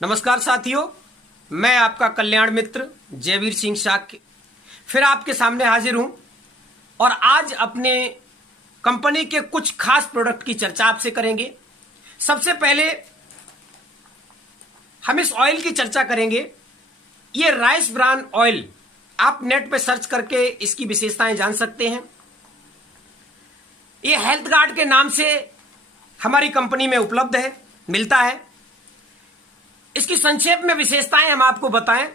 नमस्कार साथियों, मैं आपका कल्याण मित्र जयवीर सिंह शाक्य फिर आपके सामने हाजिर हूं और आज अपने कंपनी के कुछ खास प्रोडक्ट की चर्चा आपसे करेंगे। सबसे पहले हम इस ऑयल की चर्चा करेंगे। ये राइस ब्रान ऑयल, आप नेट पे सर्च करके इसकी विशेषताएं जान सकते हैं। ये हेल्थ गार्ड के नाम से हमारी कंपनी में उपलब्ध है, मिलता है। इसकी संक्षेप में विशेषताएं हम आपको बताएं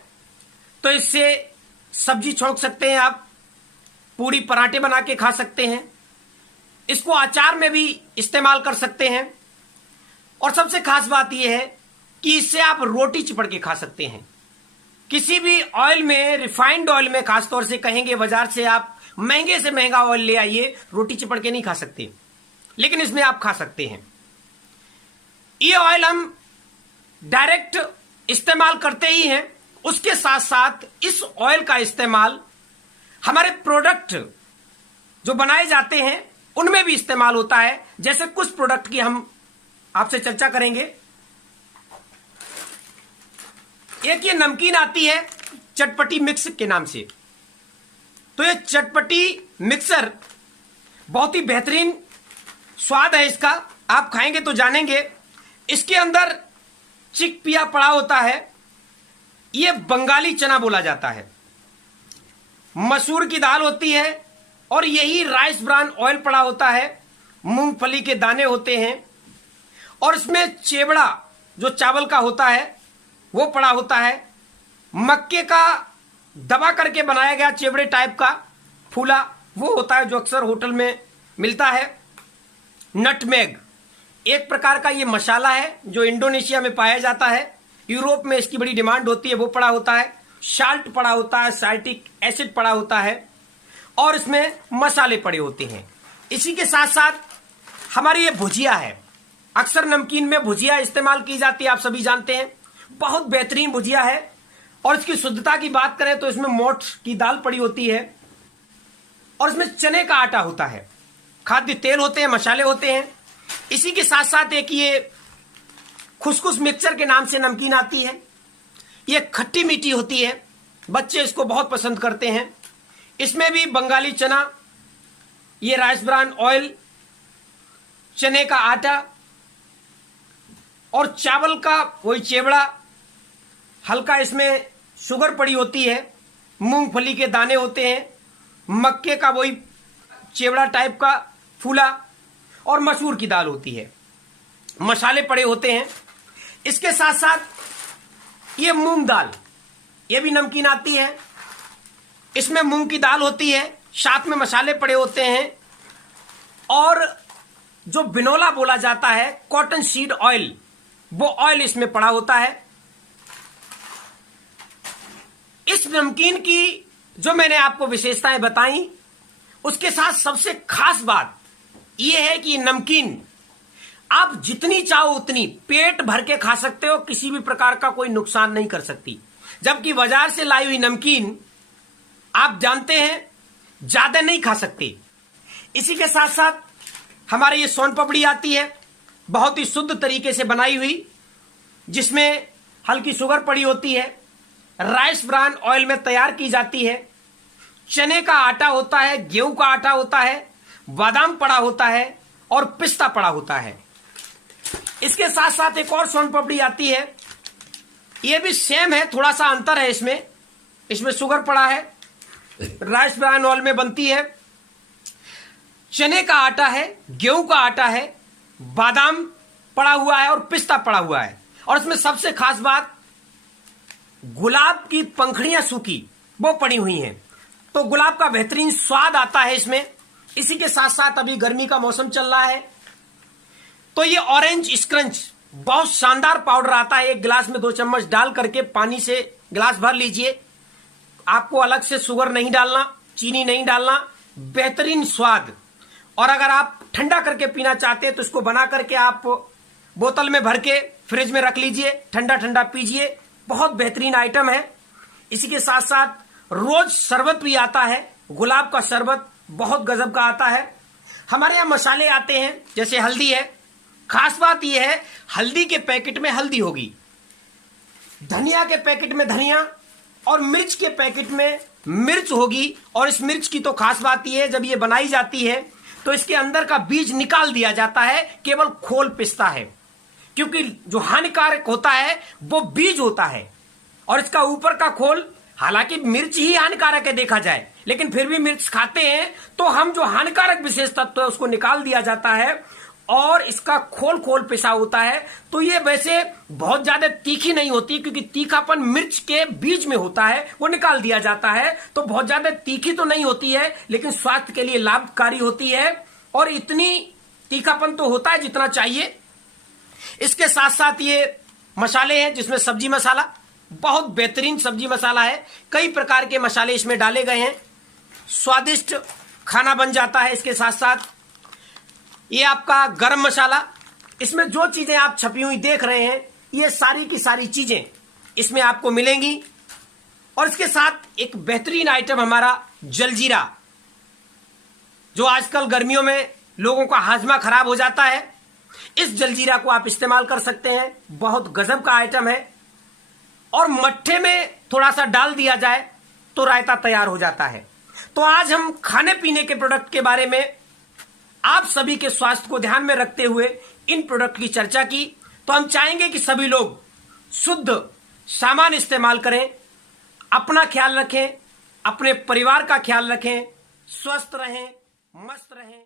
तो इससे सब्जी छोंक सकते हैं, आप पूरी पराठे बना के खा सकते हैं, इसको अचार में भी इस्तेमाल कर सकते हैं और सबसे खास बात यह है कि इससे आप रोटी चिपड़ के खा सकते हैं। किसी भी ऑयल में, रिफाइंड ऑयल में खासतौर से कहेंगे बाजार से आप महंगे से महंगा ऑयल ले आइए, रोटी चिपड़ के नहीं खा सकते, लेकिन इसमें आप खा सकते हैं। ये ऑयल हम डायरेक्ट इस्तेमाल करते ही हैं, उसके साथ साथ इस ऑयल का इस्तेमाल हमारे प्रोडक्ट जो बनाए जाते हैं उनमें भी इस्तेमाल होता है। जैसे कुछ प्रोडक्ट की हम आपसे चर्चा करेंगे। एक ये नमकीन आती है चटपटी मिक्स के नाम से। तो ये चटपटी मिक्सर बहुत ही बेहतरीन स्वाद है इसका, आप खाएंगे तो जानेंगे। इसके अंदर चिकपिया पड़ा होता है, यह बंगाली चना बोला जाता है, मसूर की दाल होती है और यही राइस ब्रान ऑयल पड़ा होता है, मूंगफली के दाने होते हैं और इसमें चेवड़ा जो चावल का होता है वो पड़ा होता है, मक्के का दबा करके बनाया गया चेवड़े टाइप का फूला वो होता है जो अक्सर होटल में मिलता है। नटमेग एक प्रकार का ये मसाला है जो इंडोनेशिया में पाया जाता है, यूरोप में इसकी बड़ी डिमांड होती है, वो पड़ा होता है। साल्ट पड़ा होता है, साल्टिक एसिड पड़ा होता है और इसमें मसाले पड़े होते हैं। इसी के साथ साथ हमारी ये भुजिया है, अक्सर नमकीन में भुजिया इस्तेमाल की जाती है, आप सभी जानते हैं। बहुत बेहतरीन भुजिया है और इसकी शुद्धता की बात करें तो इसमें मोठ की दाल पड़ी होती है और इसमें चने का आटा होता है, खाद्य तेल होते हैं, मसाले होते हैं। इसी के साथ साथ एक ये खुसखुस मिक्सचर के नाम से नमकीन आती है, ये खट्टी मीठी होती है, बच्चे इसको बहुत पसंद करते हैं। इसमें भी बंगाली चना, ये राइस ब्रान ऑयल, चने का आटा और चावल का वही चेवड़ा, हल्का इसमें शुगर पड़ी होती है, मूंगफली के दाने होते हैं, मक्के का वही चेवड़ा टाइप का फूला और मसूर की दाल होती है, मसाले पड़े होते हैं। इसके साथ साथ ये मूंग दाल, ये भी नमकीन आती है, इसमें मूंग की दाल होती है, साथ में मसाले पड़े होते हैं और जो बिनोला बोला जाता है, कॉटन सीड ऑयल, वो ऑयल इसमें पड़ा होता है। इस नमकीन की जो मैंने आपको विशेषताएं बताई, उसके साथ सबसे खास बात यह है कि नमकीन आप जितनी चाहो उतनी पेट भर के खा सकते हो, किसी भी प्रकार का कोई नुकसान नहीं कर सकती। जबकि बाजार से लाई हुई नमकीन आप जानते हैं ज्यादा नहीं खा सकते। इसी के साथ साथ हमारे ये सोन पापड़ी आती है, बहुत ही शुद्ध तरीके से बनाई हुई, जिसमें हल्की शुगर पड़ी होती है, राइस ब्रान ऑयल में तैयार की जाती है, चने का आटा होता है, गेहूं का आटा होता है, बादाम पड़ा होता है और पिस्ता पड़ा होता है। इसके साथ साथ एक और सोन पापड़ी आती है, यह भी सेम है, थोड़ा सा अंतर है इसमें शुगर पड़ा है, राइस ब्रान ऑयल में बनती है, चने का आटा है, गेहूं का आटा है, बादाम पड़ा हुआ है और पिस्ता पड़ा हुआ है। और इसमें सबसे खास बात, गुलाब की पंखड़ियां सूखी वो पड़ी हुई हैं, तो गुलाब का बेहतरीन स्वाद आता है इसमें। इसी के साथ साथ अभी गर्मी का मौसम चल रहा है, तो ये ऑरेंज स्क्रंच बहुत शानदार पाउडर आता है, एक गिलास में 2 चम्मच डाल करके पानी से गिलास भर लीजिए, आपको अलग से शुगर नहीं डालना, चीनी नहीं डालना, बेहतरीन स्वाद। और अगर आप ठंडा करके पीना चाहते हैं तो इसको बना करके आप बोतल में भर के फ्रिज में रख लीजिए, ठंडा ठंडा पीजिए, बहुत बेहतरीन आइटम है। इसी के साथ साथ रोज शरबत भी आता है, गुलाब का शरबत बहुत गजब का आता है। हमारे यहाँ मसाले आते हैं, जैसे हल्दी है, खास बात यह है हल्दी के पैकेट में हल्दी होगी, धनिया के पैकेट में धनिया और मिर्च के पैकेट में मिर्च होगी। और इस मिर्च की तो खास बात यह है, जब ये बनाई जाती है तो इसके अंदर का बीज निकाल दिया जाता है, केवल खोल पिसता है, क्योंकि जो हानिकारक होता है वो बीज होता है और इसका ऊपर का खोल। हालांकि मिर्च ही हानिकारक है देखा जाए, लेकिन फिर भी मिर्च खाते हैं तो हम जो हानिकारक विशेष तत्व है उसको निकाल दिया जाता है और इसका खोल पिसा होता है। तो ये वैसे बहुत ज्यादा तीखी नहीं होती, क्योंकि तीखापन मिर्च के बीज में होता है, वो निकाल दिया जाता है। तो बहुत ज्यादा तीखी तो नहीं होती है, लेकिन स्वास्थ्य के लिए लाभकारी होती है और इतनी तीखापन तो होता है जितना चाहिए। इसके साथ साथ ये मसाले हैं, जिसमें सब्जी मसाला बहुत बेहतरीन सब्जी मसाला है, कई प्रकार के मसाले इसमें डाले गए हैं, स्वादिष्ट खाना बन जाता है। इसके साथ साथ ये आपका गरम मसाला, इसमें जो चीजें आप छपी हुई देख रहे हैं ये सारी की सारी चीजें इसमें आपको मिलेंगी। और इसके साथ एक बेहतरीन आइटम हमारा जलजीरा, जो आजकल गर्मियों में लोगों का हाजमा खराब हो जाता है, इस जलजीरा को आप इस्तेमाल कर सकते हैं, बहुत गजब का आइटम है। और मट्ठे में थोड़ा सा डाल दिया जाए तो रायता तैयार हो जाता है। तो आज हम खाने पीने के प्रोडक्ट के बारे में आप सभी के स्वास्थ्य को ध्यान में रखते हुए इन प्रोडक्ट की चर्चा की। तो हम चाहेंगे कि सभी लोग शुद्ध सामान इस्तेमाल करें, अपना ख्याल रखें, अपने परिवार का ख्याल रखें, स्वस्थ रहें, मस्त रहें।